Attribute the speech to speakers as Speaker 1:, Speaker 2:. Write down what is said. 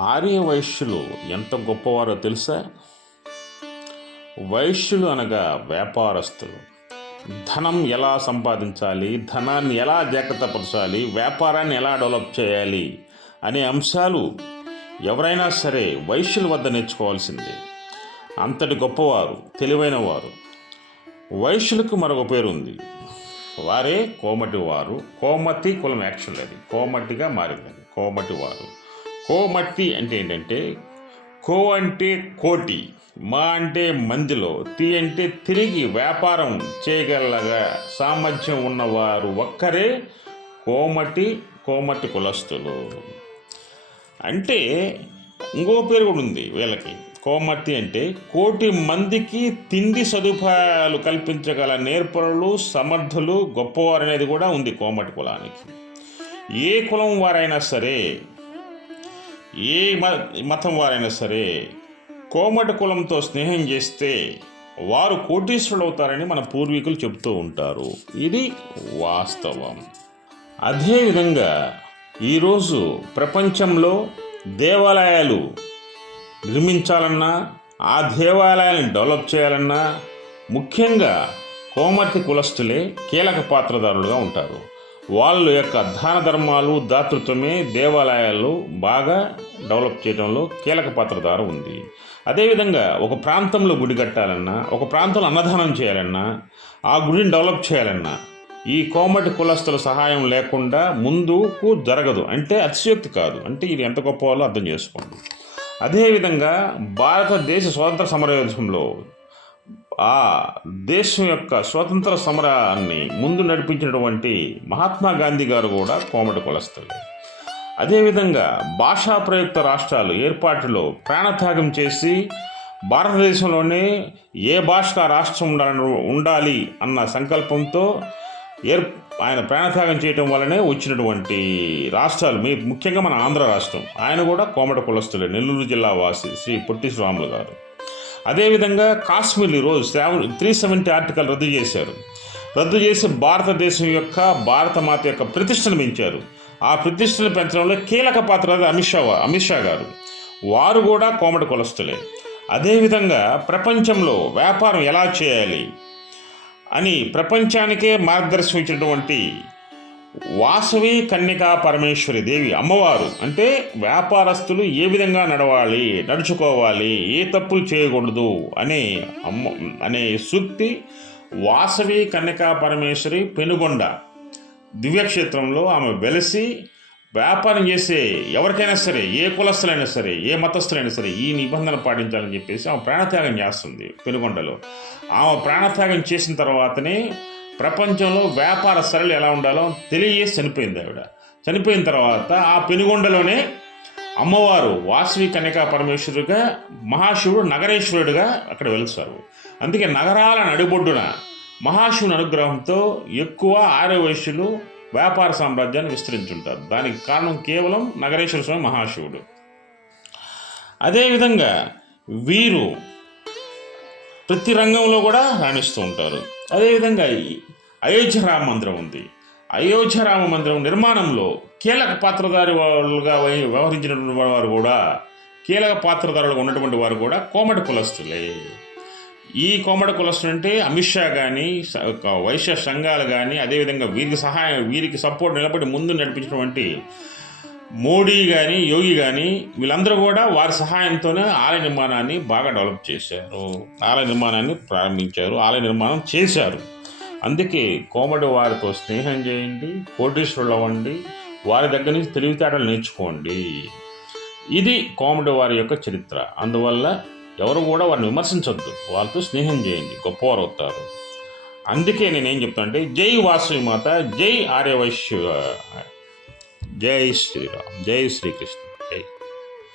Speaker 1: ఆర్య వైశ్యులు ఎంత గొప్పవారో తెలుసా? వైశ్యులు అనగా వ్యాపారస్తులు. ధనం ఎలా సంపాదించాలి? ధనాన్ని ఎలా జాగ్రత్తపరచాలి? వ్యాపారాన్ని ఎలా డెవలప్ చేయాలి? అనే అంశాలు ఎవరైనా సరే వైశ్యుల వద్ద నేర్చుకోవాల్సిందే. అంతటి గొప్పవారు తెలివైన వారు వైశ్యులకు మరొక పేరు ఉంది వారే కోమటి వారు కోమతి కులం యాక్చువల్ అది. కోమటిగా మారింది కోమటి వారు కోమట్టి అంటే ఏంటంటే కో అంటే కోటి మా అంటే మందిలో తి అంటే తిరిగి వ్యాపారం చేయగలగా సామర్థ్యం ఉన్నవారు ఒక్కరే కోమటి కోమటి కులస్తులు. అంటే ఇంకో పేరు కూడా ఉంది వీళ్ళకి. కోమటి అంటే కోటి మందికి తిండి సదుపాయాలు కల్పించగల నేర్పరులు సమర్థులు గొప్పవారు అనేది కూడా ఉంది కోమటి కులానికి. ఏ కులం వారైనా సరే ఏ మ మతం వారైనా సరే కోమటి కులంతో స్నేహం చేస్తే వారు కోటీశ్వరులు అవుతారని మన పూర్వీకులు చెబుతూ ఉంటారు. ఇది వాస్తవం. అదేవిధంగా ఈరోజు ప్రపంచంలో దేవాలయాలు నిర్మించాలన్నా ఆ దేవాలయాలను డెవలప్ చేయాలన్నా ముఖ్యంగా కోమటి కులస్తులే కీలక పాత్రదారులుగా ఉంటారు. వాళ్ళ యొక్క దాన ధర్మాలు దాతృత్వమే దేవాలయాలు బాగా డెవలప్ చేయడంలో కీలక పాత్రధార ఉంది. అదేవిధంగా ఒక ప్రాంతంలో గుడి కట్టాలన్నా ఒక ప్రాంతంలో అన్నదానం చేయాలన్నా ఆ గుడిని డెవలప్ చేయాలన్నా ఈ కోమటి కులస్తుల సహాయం లేకుండా ముందుకు జరగదు. అంటే అతిశయోక్తి కాదు. అంటే ఇది ఎంత గొప్ప వాళ్ళో అర్థం చేసుకోండి. అదేవిధంగా భారతదేశ స్వాతంత్ర సమరయోధంలో ఆ దేశం యొక్క స్వతంత్ర సమరాన్ని ముందు నడిపించినటువంటి మహాత్మా గాంధీ గారు కూడా కోమటి కులస్తులే. అదేవిధంగా భాషా ప్రయుక్త రాష్ట్రాలు ఏర్పాటులో ప్రాణత్యాగం చేసి భారతదేశంలోనే ఏ భాష ఆ రాష్ట్రం ఉండాలని ఉండాలి అన్న సంకల్పంతో ఏర్ ఆయన ప్రాణత్యాగం చేయటం వల్లనే వచ్చినటువంటి రాష్ట్రాలు మీ ముఖ్యంగా మన ఆంధ్ర రాష్ట్రం. ఆయన కూడా కోమట కులస్తులే. నెల్లూరు జిల్లా వాసి శ్రీ పొట్టి శ్రీరాములు గారు. అదేవిధంగా కాశ్మీర్ ఈరోజు సెవెన్ త్రీ సెవెంటీ ఆర్టికల్ రద్దు చేశారు. రద్దు చేసి భారతదేశం యొక్క భారత మాత యొక్క ప్రతిష్టను పెంచారు. ఆ ప్రతిష్టను పెంచడంలో కీలక పాత్ర అమిత్ షా అమిత్ షా గారు. వారు కూడా కోమట కొలస్తులే. అదేవిధంగా ప్రపంచంలో వ్యాపారం ఎలా చేయాలి అని ప్రపంచానికే మార్గదర్శనం ఇచ్చినటువంటి వాసవి కన్యకా పరమేశ్వరి దేవి అమ్మవారు. అంటే వ్యాపారస్తులు ఏ విధంగా నడవాలి నడుచుకోవాలి ఏ తప్పులు చేయకూడదు అనే అమ్మ అనే సూక్తి వాసవి కన్యకా పరమేశ్వరి పెనుగొండ దివ్యక్షేత్రంలో ఆమె వెలసి వ్యాపారం చేసే ఎవరికైనా సరే ఏ కులస్తులైనా సరే ఏ మతస్థులైనా సరే ఈ నిబంధన పాటించాలని చెప్పేసి ఆమె ప్రాణత్యాగం చేస్తుంది పెనుగొండలో. ఆమె ప్రాణత్యాగం చేసిన తర్వాతనే ప్రపంచంలో వ్యాపార సరళి ఎలా ఉండాలో తెలియజేసి చనిపోయింది ఆవిడ. చనిపోయిన తర్వాత ఆ పెనుగొండలోనే అమ్మవారు వాసవి కన్యకా పరమేశ్వరుడిగా మహాశివుడు నగరేశ్వరుడిగా అక్కడ వెలుస్తారు అందుకే నగరాల నడిబొడ్డున మహాశివుని అనుగ్రహంతో ఎక్కువ ఆర్యవైశ్యులు వ్యాపార సామ్రాజ్యాన్ని విస్తరించుంటారు. దానికి కారణం కేవలం నగరేశ్వర స్వామి మహాశివుడు. అదేవిధంగా వీరు ప్రతి రంగంలో కూడా రాణిస్తూ ఉంటారు. అదేవిధంగా అయోధ్య రామ మందిరం ఉంది. అయోధ్య రామ మందిరం నిర్మాణంలో కీలక పాత్రధారి వాళ్ళుగా వహి- వ్యవహరించినటువంటి వారు కూడా కీలక పాత్రధారులుగా ఉన్నటువంటి వారు కూడా కోమటి కులస్తులే. ఈ కోమటి కులస్తులు అంటే అమిత్ షా కానీ స- ఒక వైశ్య సంఘాలు కానీ అదేవిధంగా వీరికి సహాయం వీరికి సపోర్ట్ నిలబడి ముందు నడిపించినటువంటి మోడీ కానీ యోగి కానీ వీళ్ళందరూ కూడా వారి సహాయంతోనే ఆలయ నిర్మాణాన్ని బాగా డెవలప్ చేశారు. ఆలయ నిర్మాణాన్ని ప్రారంభించారు ఆలయ నిర్మాణం చేశారు. అందుకే కోమటి వారితో స్నేహం చేయండి కోటీశ్వరులు అవ్వండి వారి దగ్గర నుంచి తెలివితేటలు నేర్చుకోండి. ఇది కోమటి వారి యొక్క చరిత్ర. అందువల్ల ఎవరు కూడా వారిని విమర్శించొద్దు. వారితో స్నేహం చేయండి గొప్పవారు అవుతారు. అందుకే నేనేం చెప్తానంటే జై వాసవి మాత జై ఆర్యవైశ్య జై శ్రీరామ్ జై శ్రీకృష్ణ జై